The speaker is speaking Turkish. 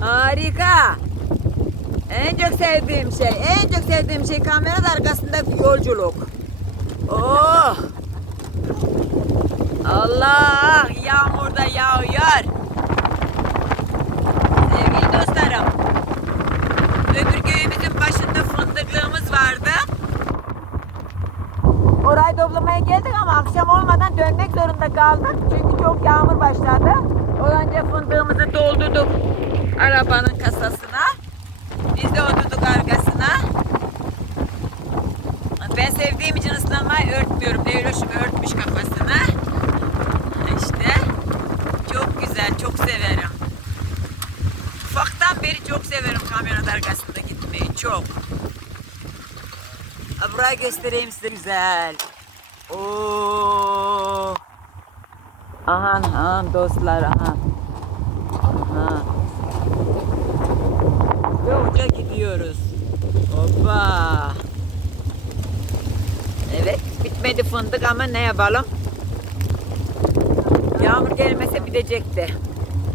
Harika. En çok sevdiğim şey, en çok sevdiğim şey kameranın arkasında yolculuk. Oh! Allah! Yağmur da yağıyor. Sevgili dostlarım, öbür köyümüzün başında fındıklığımız vardı. Orayı toplamaya geldik ama akşam olmadan dönmek zorunda kaldık. Çünkü çok yağmur başladı. Arabanın kasasına. Biz de oturduk arkasına. Ben sevdiğim için ıslanmayı örtmüyorum. Devroşum örtmüş kafasını. İşte çok güzel, çok severim. Ufaktan beri çok severim kamyonet arkasında gitmeyi, çok. Burayı göstereyim size güzel. Oo. Ahan ahan dostlar ahan. Aha. Gidiyoruz. Hoppa. Evet bitmedi fındık ama ne yapalım? Yağmur gelmese bitecekti.